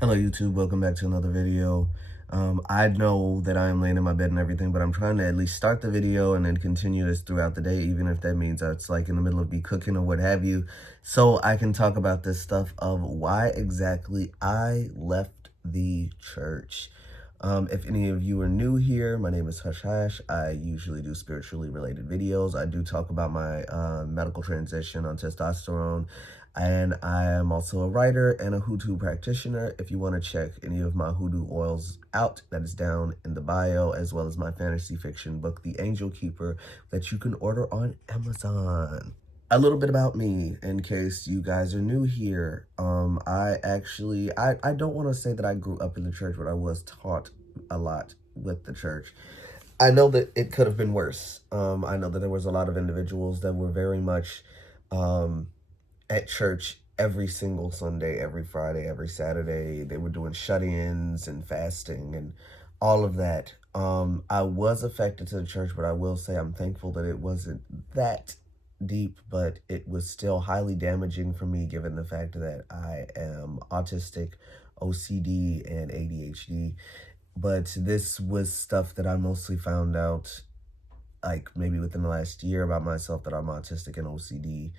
Hello YouTube, welcome back to another video. I know that I am laying in my bed and everything, but I'm trying to at least start the video and then continue this throughout the day, even if that means it's like in the middle of me cooking or what have you, so I can talk about this stuff of why exactly I left the church. If any of you are new here, my name is Hush Hash. I usually do spiritually related videos. I do talk about my medical transition on testosterone, and I am also a writer and a hoodoo practitioner. If you want to check any of my hoodoo oils out, that is down in the bio, as well as my fantasy fiction book, The Angel Keeper, that you can order on Amazon. A little bit about me, in case you guys are new here. I don't want to say that I grew up in the church, but I was taught a lot with the church. I know that it could have been worse. I know that there was a lot of individuals that were very much at church every single Sunday, every Friday, every Saturday. They were doing shut-ins and fasting and all of that. I was affected to the church, but I will say I'm thankful that it wasn't that deep, but it was still highly damaging for me given the fact that I am autistic, OCD, and ADHD. But this was stuff that I mostly found out like maybe within the last year about myself, that I'm autistic and OCD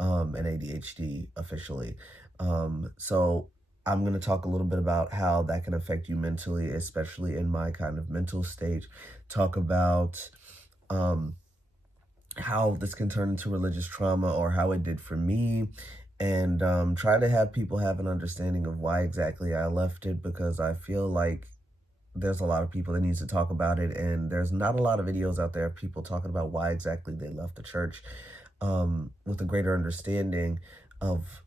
and ADHD officially. So I'm going to talk a little bit about how that can affect you mentally, especially in my kind of mental state. Talk about how this can turn into religious trauma, or how it did for me, and try to have people have an understanding of why exactly I left it, because I feel like there's a lot of people that needs to talk about it, and there's not a lot of videos out there of people talking about why exactly they left the church, with a greater understanding of,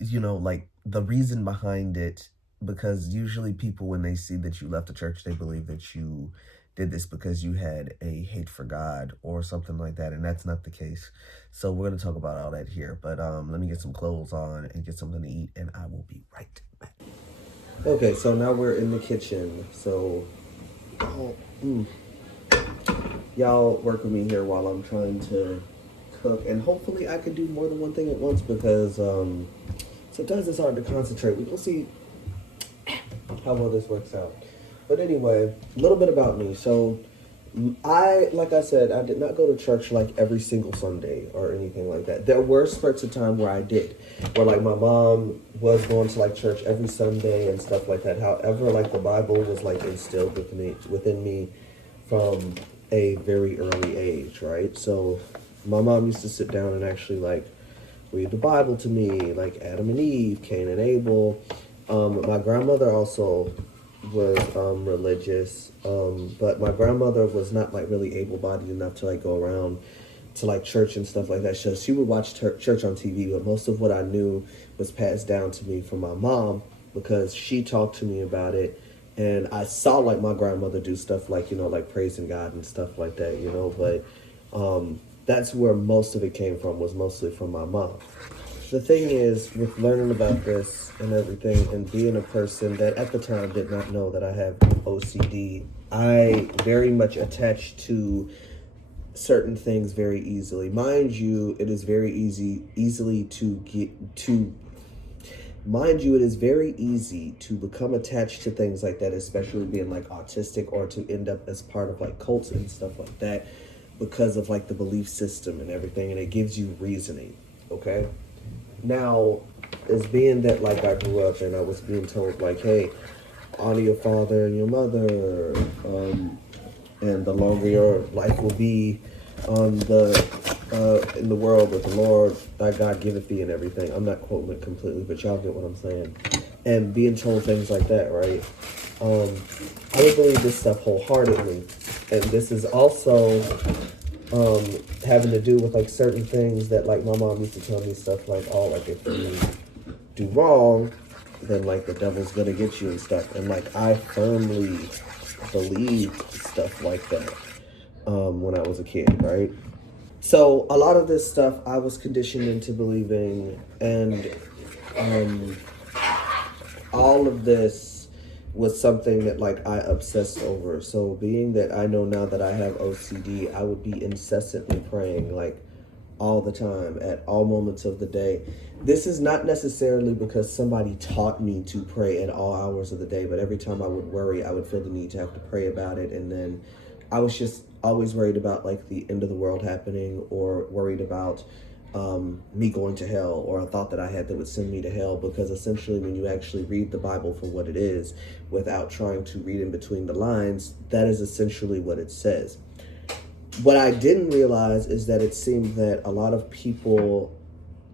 like the reason behind it. Because usually people, when they see that you left the church, they believe that you did this because you had a hate for God or something like that, and that's not the case. So we're going to talk about all that here, but let me get some clothes on and get something to eat, and I will be right back. Okay, so now we're in the kitchen. So, oh, y'all work with me here while I'm trying to cook, and hopefully I can do more than one thing at once, because sometimes it's hard to concentrate. We'll see how well this works out. But anyway, a little bit about me. So, like I said, I did not go to church like every single Sunday or anything like that. There were spurts of time where I did, where like my mom was going to like church every Sunday and stuff like that. However, like the Bible was like instilled within me from a very early age, right? So my mom used to sit down and actually like read the Bible to me, like Adam and Eve, Cain and Abel. My grandmother also was religious, but my grandmother was not like really able-bodied enough to like go around to like church and stuff like that. So she would watch church on TV, but most of what I knew was passed down to me from my mom, because she talked to me about it, and I saw like my grandmother do stuff like, like praising God and stuff like that, but that's where most of it came from, was mostly from my mom. The thing is, with learning about this and everything, and being a person that at the time did not know that I have OCD, I very much attached to certain things very easily. Mind you, it is very easily to get to. Mind you, it is very easy to become attached to things like that, especially being like autistic, or to end up as part of like cults and stuff like that, because of like the belief system and everything, and it gives you reasoning. Okay. Now, as being that like I grew up and I was being told like, hey, honor your father and your mother, and the longer your life will be on in the world with the Lord, thy God giveth thee, and everything. I'm not quoting it completely, but y'all get what I'm saying. And being told things like that, right? I would believe this stuff wholeheartedly, and this is also having to do with like certain things that like my mom used to tell me stuff like, oh, like if you do wrong, then like the devil's gonna get you and stuff. And like I firmly believed stuff like that when I was a kid, right? So a lot of this stuff I was conditioned into believing, and all of this was something that like I obsessed over. So being that I know now that I have OCD, I would be incessantly praying like, all the time, at all moments of the day. This is not necessarily because somebody taught me to pray at all hours of the day, but every time I would worry, I would feel the need to have to pray about it. And then I was just always worried about like the end of the world happening, or worried about me going to hell, or a thought that I had that would send me to hell. Because essentially, when you actually read the Bible for what it is, without trying to read in between the lines, that is essentially what it says. What I didn't realize is that it seemed that a lot of people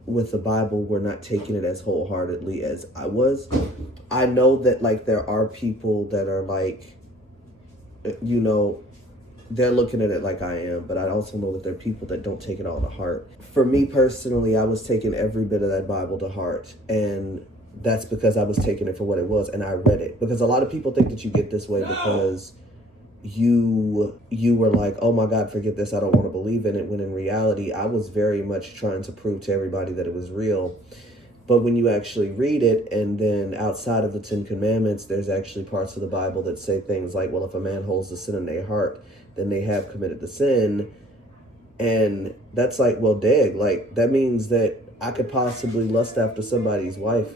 with the Bible were not taking it as wholeheartedly as I was. I know that like there are people that are like, you know, they're looking at it like I am, but I also know that there are people that don't take it all to heart. For me personally, I was taking every bit of that Bible to heart, and that's because I was taking it for what it was, and I read it. Because a lot of people think that you get this way because you were like, oh my God, forget this, I don't want to believe in it, when in reality, I was very much trying to prove to everybody that it was real. But when you actually read it, and then outside of the 10 Commandments, there's actually parts of the Bible that say things like, well, if a man holds the sin in their heart, then they have committed the sin. And that's like, well, dag, like that means that I could possibly lust after somebody's wife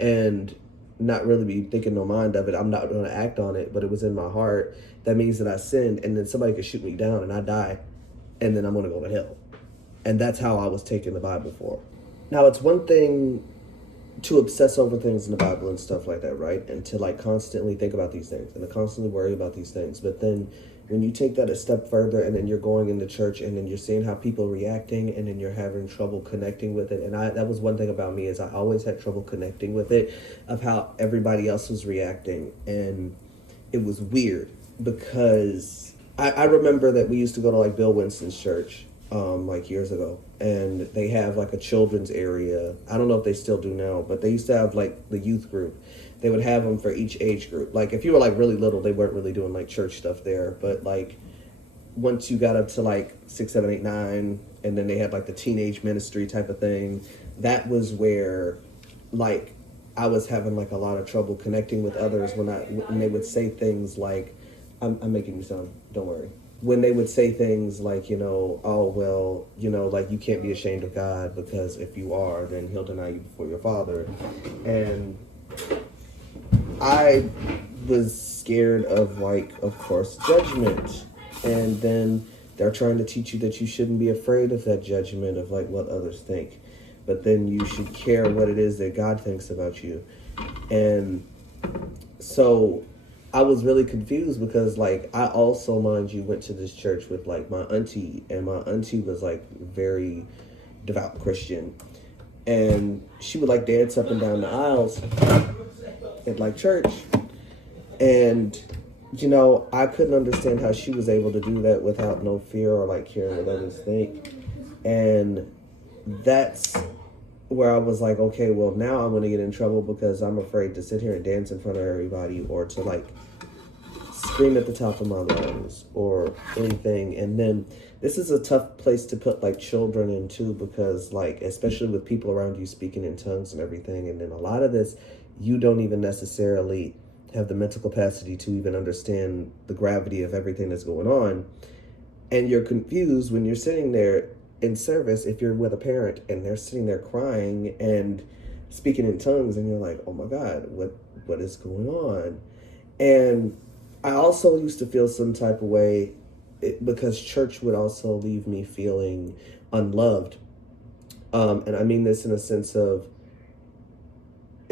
and not really be thinking no mind of it. I'm not going to act on it, but it was in my heart. That means that I sinned, and then somebody could shoot me down and I die, and then I'm going to go to hell. And that's how I was taking the Bible for. Now, it's one thing to obsess over things in the Bible and stuff like that, right? And to like constantly think about these things and to constantly worry about these things. But then when you take that a step further, and then you're going into church, and then you're seeing how people are reacting, and then you're having trouble connecting with it. And that was one thing about me, is I always had trouble connecting with it, of how everybody else was reacting. And it was weird because I remember that we used to go to like Bill Winston's church like years ago, and they have like a children's area. I don't know if they still do now, but they used to have like the youth group. They would have them for each age group. Like if you were like really little, they weren't really doing like church stuff there, but like once you got up to like 6, 7, 8, 9, and then they had like the teenage ministry type of thing, that was where like I was having like a lot of trouble connecting with others when they would say things like, I'm making you sound, don't worry. When they would say things like, you know, oh, well, you know, like you can't be ashamed of God, because if you are, then he'll deny you before your Father. And I was scared of like, of course, judgment. And then they're trying to teach you that you shouldn't be afraid of that judgment of like what others think, but then you should care what it is that God thinks about you. And so I was really confused, because like I also, mind you, went to this church with like my auntie, and my auntie was like very devout Christian, and she would like dance up and down the aisles at like church. And you know, I couldn't understand how she was able to do that without no fear or like caring what others think. And that's where I was like, okay, well now I'm going to get in trouble, because I'm afraid to sit here and dance in front of everybody, or to like scream at the top of my lungs or anything. And then this is a tough place to put like children in too, because like, especially with people around you speaking in tongues and everything. And then a lot of this, you don't even necessarily have the mental capacity to even understand the gravity of everything that's going on. And you're confused when you're sitting there in service, if you're with a parent and they're sitting there crying and speaking in tongues, and you're like, oh my God, what is going on? And I also used to feel some type of way because church would also leave me feeling unloved. And I mean this in a sense of,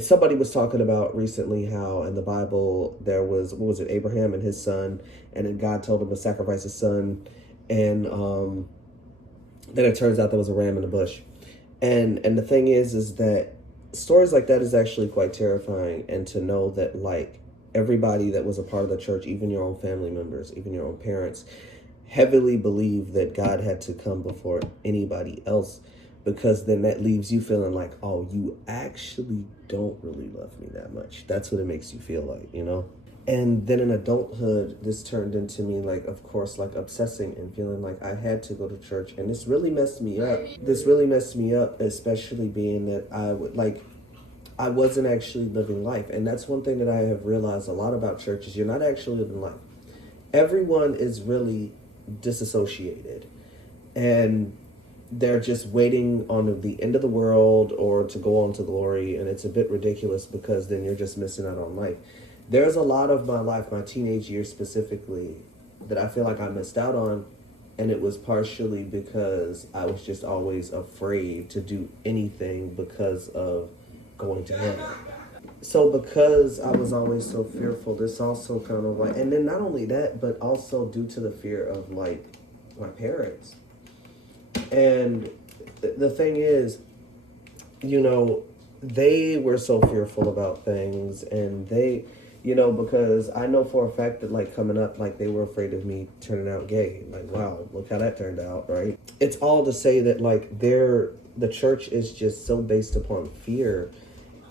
somebody was talking about recently how in the Bible there was, what was it, Abraham and his son, and then God told him to sacrifice his son, and then it turns out there was a ram in the bush. And the thing is that stories like that is actually quite terrifying. And to know that like everybody that was a part of the church, even your own family members, even your own parents, heavily believed that God had to come before anybody else, because then that leaves you feeling like, oh, you actually don't really love me that much. That's what it makes you feel like, you know? And then in adulthood, this turned into me, like, of course, like obsessing and feeling like I had to go to church. And this really messed me up. Especially being that I wasn't actually living life. And that's one thing that I have realized a lot about church, is you're not actually living life. Everyone is really disassociated. And they're just waiting on the end of the world or to go on to glory, and it's a bit ridiculous because then you're just missing out on life. There's a lot of my life, my teenage years specifically, that I feel like I missed out on, and it was partially because I was just always afraid to do anything because of going to heaven. So because I was always so fearful, this also kind of like, and then not only that, but also due to the fear of like my parents. And the thing is, you know, they were so fearful about things, and they, you know, because I know for a fact that like coming up, like they were afraid of me turning out gay. Like, wow, look how that turned out, right? It's all to say that like the church is just so based upon fear,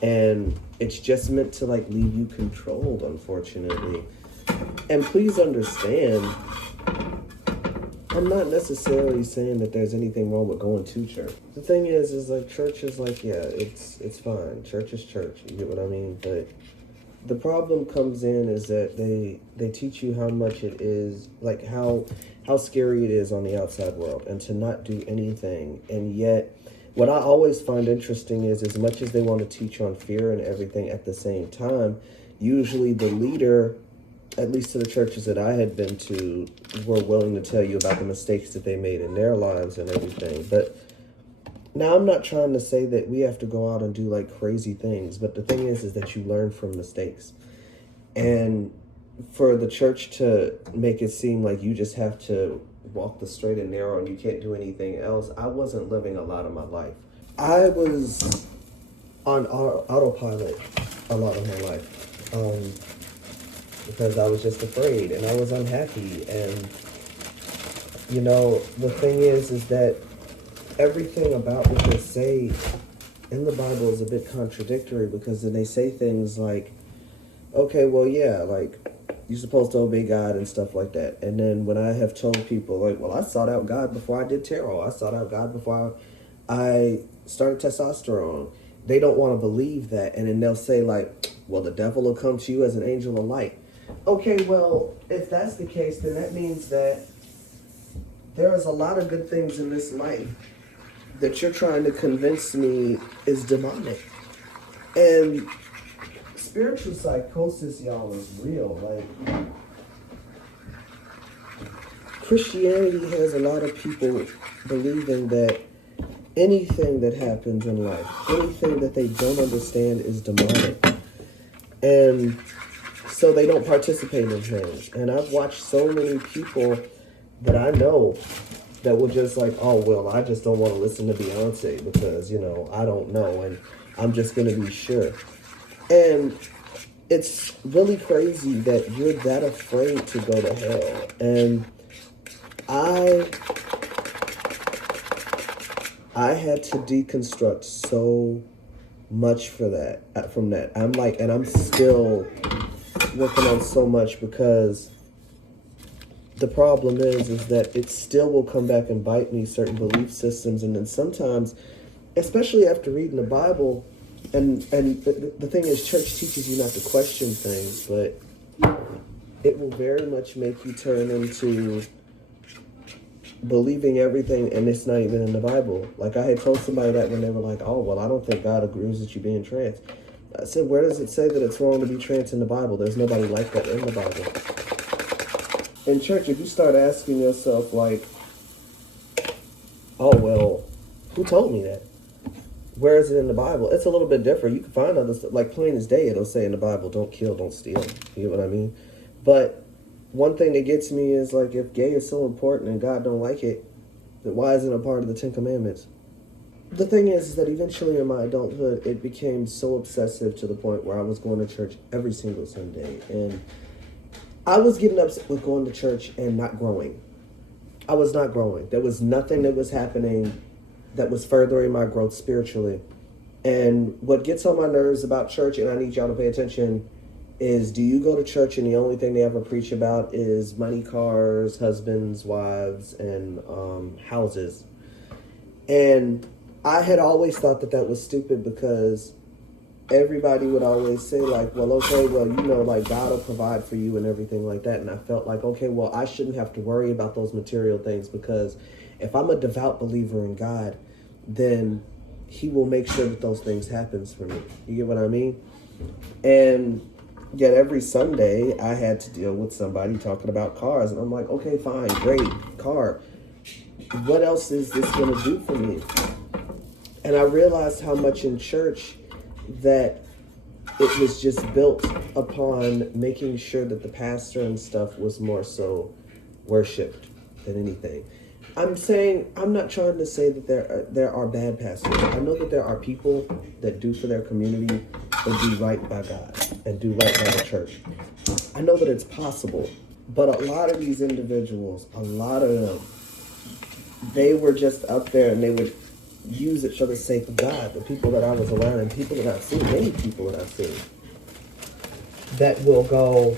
and it's just meant to like leave you controlled, unfortunately. And please understand, I'm not necessarily saying that there's anything wrong with going to church. The thing is like church is like, yeah, it's fine. Church is church. You get what I mean? But the problem comes in is that they teach you how much it is, like how scary it is on the outside world, and to not do anything. And yet, what I always find interesting is as much as they want to teach on fear and everything at the same time, usually the leader, at least to the churches that I had been to, were willing to tell you about the mistakes that they made in their lives and everything. But now I'm not trying to say that we have to go out and do like crazy things, but the thing is that you learn from mistakes. And for the church to make it seem like you just have to walk the straight and narrow and you can't do anything else, I wasn't living a lot of my life. I was on autopilot a lot of my life. Because I was just afraid and I was unhappy. And, you know, the thing is that everything about what they say in the Bible is a bit contradictory, because then they say things like, okay, well, yeah, like, you're supposed to obey God and stuff like that. And then when I have told people, like, well, I sought out God before I did tarot. I sought out God before I started testosterone. They don't want to believe that. And then they'll say, like, well, the devil will come to you as an angel of light. Okay, well, if that's the case, then that means that there is a lot of good things in this life that you're trying to convince me is demonic. And spiritual psychosis, y'all, is real. Like, Christianity has a lot of people believing that anything that happens in life, anything that they don't understand, is demonic. And so they don't participate in things. And I've watched so many people that I know that will just like, oh, well, I just don't want to listen to Beyonce because, you know, I don't know, and I'm just going to be sure. And it's really crazy that you're that afraid to go to hell. And I had to deconstruct so much from that. I'm like, and I'm still working on so much, because the problem is that it still will come back and bite me, certain belief systems. And then sometimes, especially after reading the Bible, and the thing is, church teaches you not to question things, but it will very much make you turn into believing everything, and it's not even in the Bible. Like, I had told somebody that when they were like, oh, well, I don't think God agrees with you being trans. I said, where does it say that it's wrong to be trans in the Bible? There's nobody like that in the Bible. In church, if you start asking yourself, like, oh, well, who told me that? Where is it in the Bible? It's a little bit different. You can find other stuff, like plain as day, it'll say in the Bible, don't kill, don't steal. You know what I mean? But one thing that gets me is, like, if gay is so important and God don't like it, then why isn't it a part of the Ten Commandments? The thing is that eventually in my adulthood, it became so obsessive to the point where I was going to church every single Sunday. And I was getting upset with going to church and not growing. I was not growing. There was nothing that was happening that was furthering my growth spiritually. And what gets on my nerves about church, and I need y'all to pay attention, is do you go to church and the only thing they ever preach about is money, cars, husbands, wives, and houses? And I had always thought that that was stupid, because everybody would always say, like, well, okay, well, you know, like, God will provide for you and everything like that. And I felt like, okay, well, I shouldn't have to worry about those material things, because If I'm a devout believer in God, then he will make sure that those things happens for me. You get what I mean? And yet every Sunday I had to deal with somebody talking about cars, and I'm like, okay, fine, great, car. What else is this going to do for me? And I realized how much in church that it was just built upon making sure that the pastor and stuff was more so worshipped than anything. I'm not trying to say that there are bad pastors. I know that there are people that do for their community and do right by God and do right by the church. I know that it's possible, but a lot of these individuals, a lot of them, they were just up there and they would use it for the sake of God. The people that I was around and people that I've seen, many people that I've seen, that will go,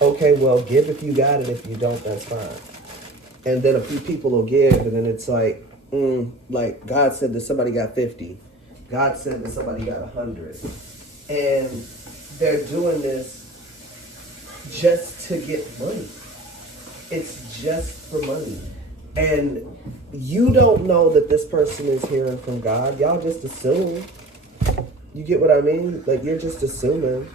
okay, well, give if you got it. If you don't, that's fine. And then a few people will give, and then it's like God said that somebody got 50. God said that somebody got 100. And they're doing this just to get money. It's just for money. And you don't know that this person is hearing from God. Y'all just assume. You get what I mean? Like, you're just assuming.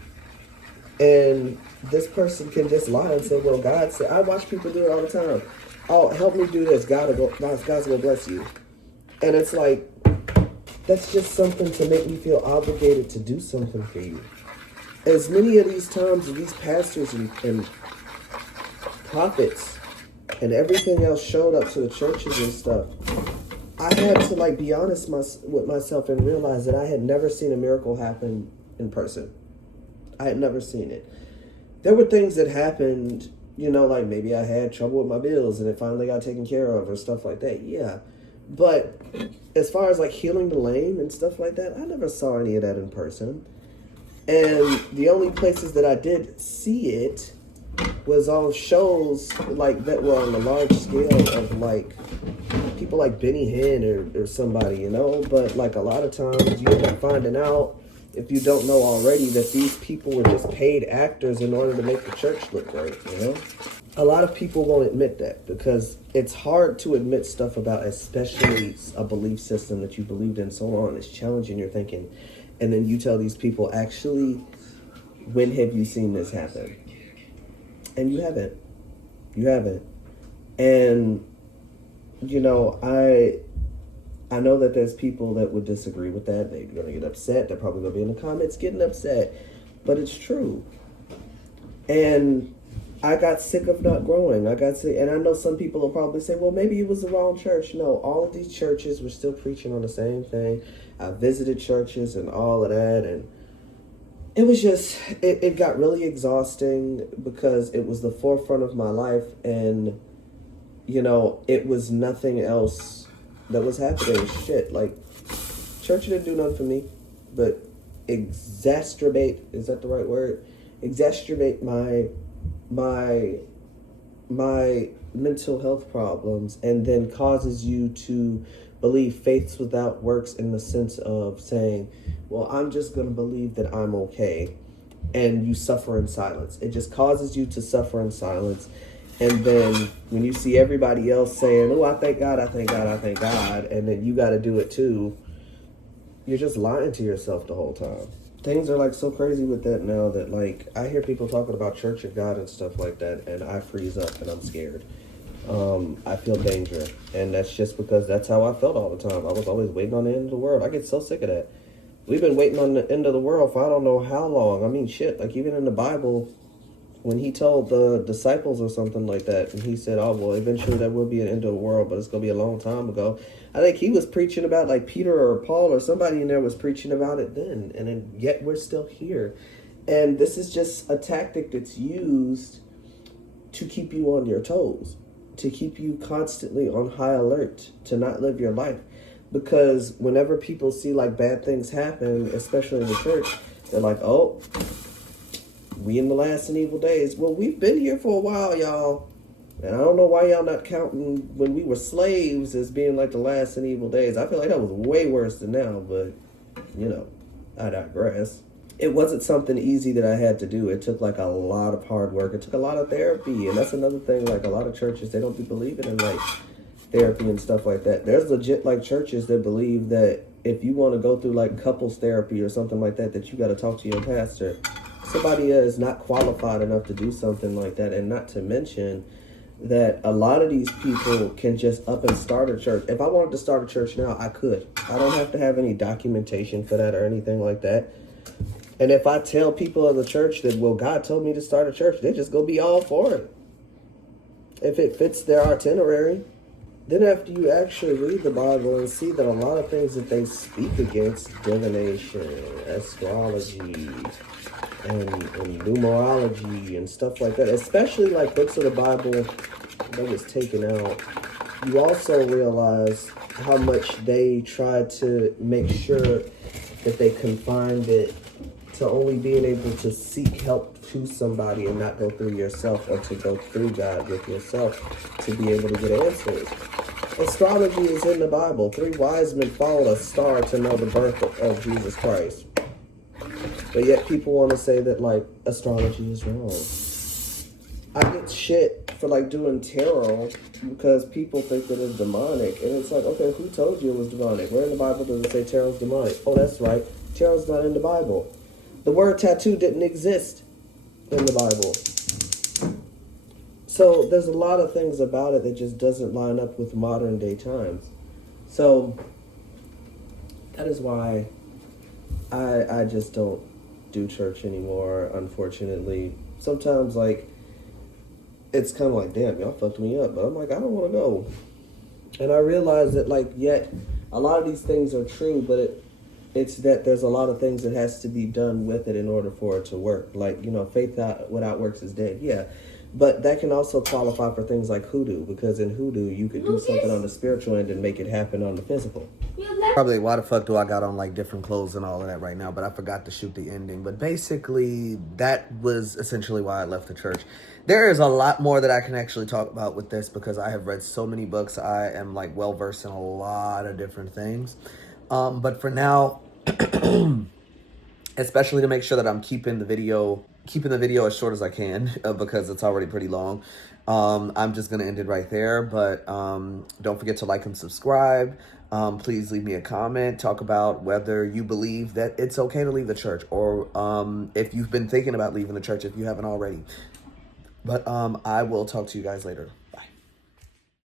And this person can just lie and say, well, God said, I watch people do it all the time. Oh, help me do this. God's going to bless you. And it's like, that's just something to make me feel obligated to do something for you. As many of these times, these pastors and prophets and everything else showed up to the churches and stuff, I had to be honest with myself and realize that I had never seen a miracle happen in person. I had never seen it. There were things that happened, like maybe I had trouble with my bills and it finally got taken care of or stuff like that. Yeah. But as far as healing the lame and stuff like that, I never saw any of that in person. And the only places that I did see it was on shows that were on a large scale of people like Benny Hinn or somebody, but a lot of times you end up finding out, if you don't know already, that these people were just paid actors in order to make the church look great, A lot of people won't admit that because it's hard to admit stuff about, especially a belief system that you believed in so long. It's challenging your thinking. And then you tell these people, actually, when have you seen this happen? And you haven't. You haven't. And, I know that there's people that would disagree with that. They're going to get upset. They're probably going to be in the comments getting upset. But it's true. And I got sick of not growing. And I know some people will probably say, well, maybe it was the wrong church. No, all of these churches were still preaching on the same thing. I visited churches and all of that. And it was just, it got really exhausting because it was the forefront of my life. And, it was nothing else that was happening. Shit, church didn't do nothing for me, but exacerbate, is that the right word? Exacerbate my mental health problems, and then causes you to believe faiths without works, in the sense of saying, well, I'm just going to believe that I'm okay, and you suffer in silence. It just causes you to suffer in silence. And then when you see everybody else saying, oh, I thank God, I thank God, I thank God, and then you got to do it too, you're just lying to yourself the whole time. Things are so crazy with that now that I hear people talking about church and God and stuff like that, and I freeze up and I'm scared. I feel danger, and that's just because that's how I felt all the time. I was always waiting on the end of the world. I get so sick of that. We've been waiting on the end of the world for I don't know how long. I mean, shit, even in the Bible, when he told the disciples or something like that, and he said, oh, well, eventually there will be an end of the world, but it's going to be a long time ago. I think he was preaching about, Peter or Paul or somebody in there was preaching about it then, and then yet we're still here. And this is just a tactic that's used to keep you on your toes, to keep you constantly on high alert, to not live your life. Because whenever people see bad things happen, especially in the church, they're like, oh, we in the last and evil days. Well, we've been here for a while, y'all. And I don't know why y'all not counting when we were slaves as being the last and evil days. I feel like that was way worse than now, but, I digress. It wasn't something easy that I had to do. It took a lot of hard work. It took a lot of therapy. And that's another thing, a lot of churches, they don't be believing in therapy and stuff like that. There's legit like churches that believe that if you want to go through like couples therapy or something like that, that you got to talk to your pastor. Somebody is not qualified enough to do something like that, and not to mention that a lot of these people can just up and start a church. If I wanted to start a church now, I could. I don't have to have any documentation for that or anything like that. And if I tell people of the church that, well, God told me to start a church, they're just going to be all for it. If it fits their itinerary. Then after you actually read the Bible and see that a lot of things that they speak against, divination, astrology, and numerology and stuff like that, especially like books of the Bible that was taken out, you also realize how much they try to make sure that they confined it to only being able to seek help to somebody and not go through yourself, or to go through God with yourself to be able to get answers. Astrology is in the Bible. 3 wise men followed a star to know the birth of Jesus Christ. But yet people want to say that like astrology is wrong. I get shit for like doing tarot because people think that it's demonic. And it's like, okay, who told you it was demonic? Where in the Bible does it say tarot's demonic? Oh, that's right. Tarot's not in the Bible. The word tattoo didn't exist in the Bible. So there's a lot of things about it that just doesn't line up with modern day times. So that is why I just don't do church anymore, unfortunately. Sometimes like it's kind of like, damn, y'all fucked me up, but I'm like, I don't want to go. And I realize that like, yet a lot of these things are true, but it's that there's a lot of things that has to be done with it in order for it to work. Like, you know, faith without works is dead. Yeah. But that can also qualify for things like hoodoo, because in hoodoo, you could do something on the spiritual end and make it happen on the physical. Probably, why the fuck do I got on like different clothes and all of that right now? But I forgot to shoot the ending. But basically, that was essentially why I left the church. There is a lot more that I can actually talk about with this, because I have read so many books. I am like well versed in a lot of different things. But for now, especially to make sure that I'm keeping the video as short as I can, because it's already pretty long. I'm just gonna end it right there. But don't forget to like and subscribe. Please leave me a comment. Talk about whether you believe that it's okay to leave the church, or if you've been thinking about leaving the church if you haven't already. But I will talk to you guys later.